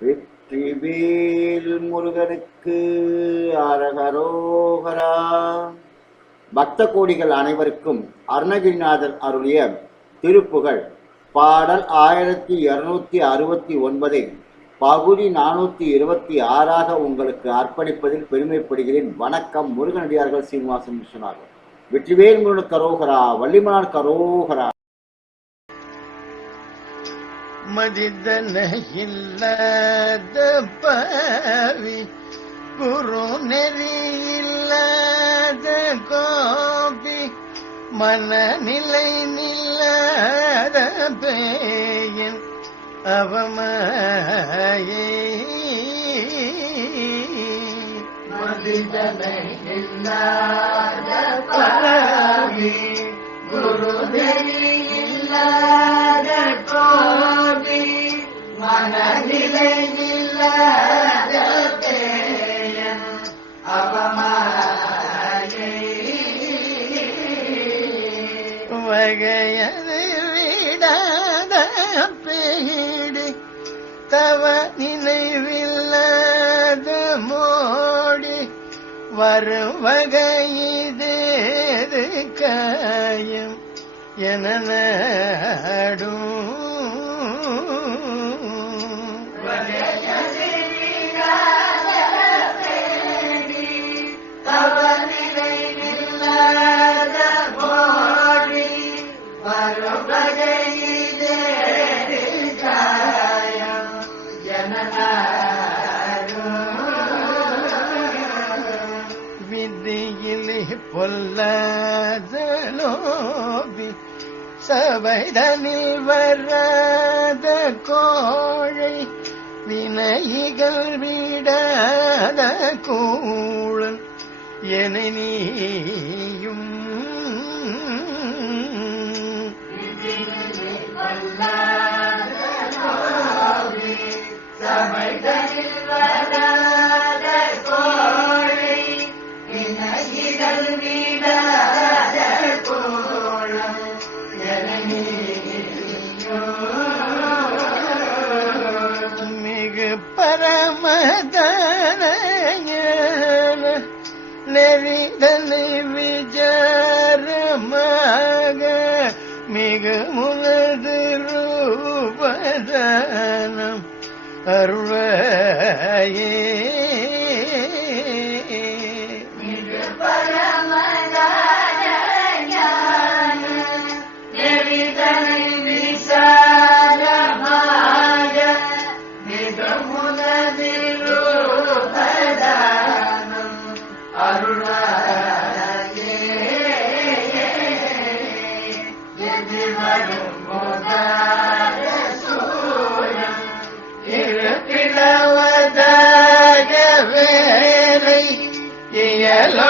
வெற்றிவேல் முருகனுக்கு அரகரோகரா. பக்த கோடிகள் அனைவருக்கும் அருணகிரிநாதர் அருளிய திருப்புகழ். பாடல் ஆயிரத்தி இருநூத்தி அறுபத்தி ஒன்பதை பகுதி நானூத்தி இருபத்தி ஆறாக உங்களுக்கு அர்ப்பணிப்பதில் பெருமைப்படுகிறேன். வணக்கம் முருகனடியார்கள் சீனிவாசன் விஸ்வநாதன் வெற்றிவேல் முருகன் கரோகரா வள்ளிமனார் கரோகரா மதிதன இல்லாத பாவி குரு நெறி இல்லாத கோபி மனநிலை நில்லாத பேயன் அவமாயே. மதிதன இல்லாத பாவி குரு நெறி மனநிலை இல்லாத பேயன் வகையது விடாத பேடி தவ நினைவில்லாத மோடி வரும் வகையிதேது காயம் என நாடும். விதியிலே பொல்லாத சபைதனில் வராத கோழை வினைகள் விடாத கூழன் என நீ நெறிதனை விஜாரமாக மிக முனது ரூபதானம் அருளாயே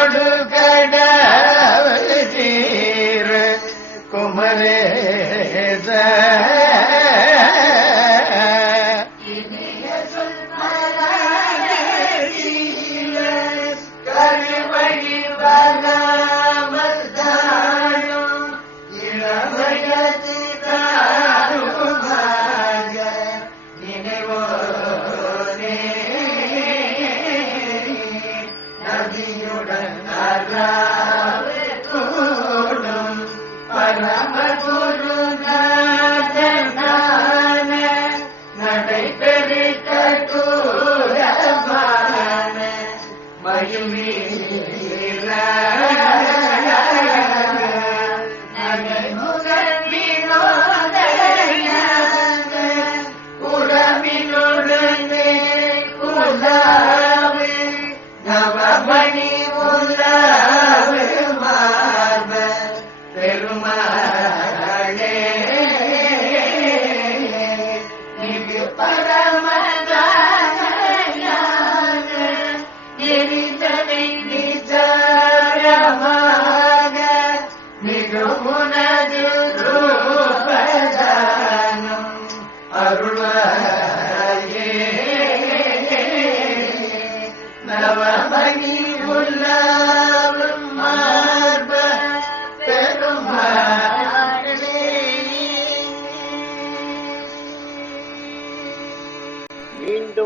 இயலொடு கடவுள் தீர குமரேச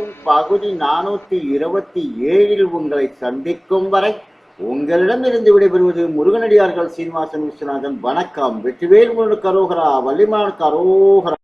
வரும் பகுதி நானூத்தி இருபத்தி ஏழில் உங்களை சந்திக்கும் வரை உங்களிடமிருந்து விடைபெறுவது முருகனடியார்கள் சீனிவாசன் விஸ்வநாதன். வணக்கம். வெற்றிவேல் முருகன் கரோகரா வள்ளிமான் கரோகரா.